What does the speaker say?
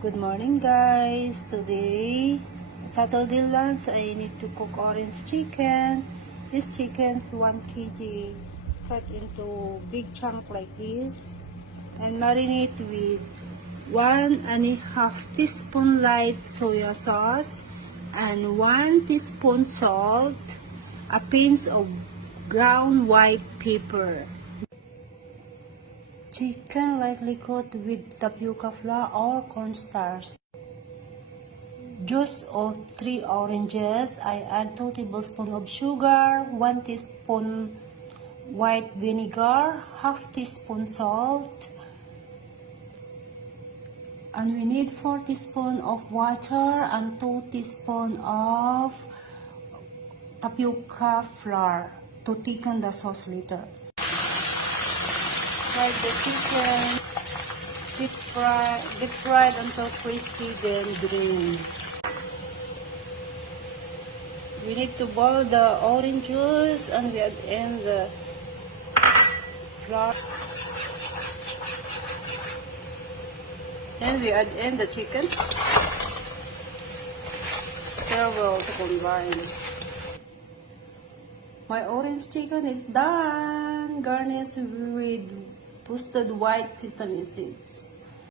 Good morning guys. Today, Saturday lunch, I need to cook orange chicken. This chicken's 1 kg cut into big chunk like this and marinate with 1.5 teaspoon light soya sauce and 1 teaspoon salt, a pinch of ground white pepper. Chicken lightly cooked with tapioca flour or cornstarch. Juice of 3 oranges. I add 2 tablespoons of sugar, 1 teaspoon white vinegar, half teaspoon salt, and we need 4 teaspoons of water and 2 teaspoons of tapioca flour to thicken the sauce later. Fry the chicken, deep fried until crispy, then drain. We need to boil the orange juice and we add in the flour. Then we add in the chicken. Stir well to combine. My orange chicken is done. Garnish with toasted white sesame seeds.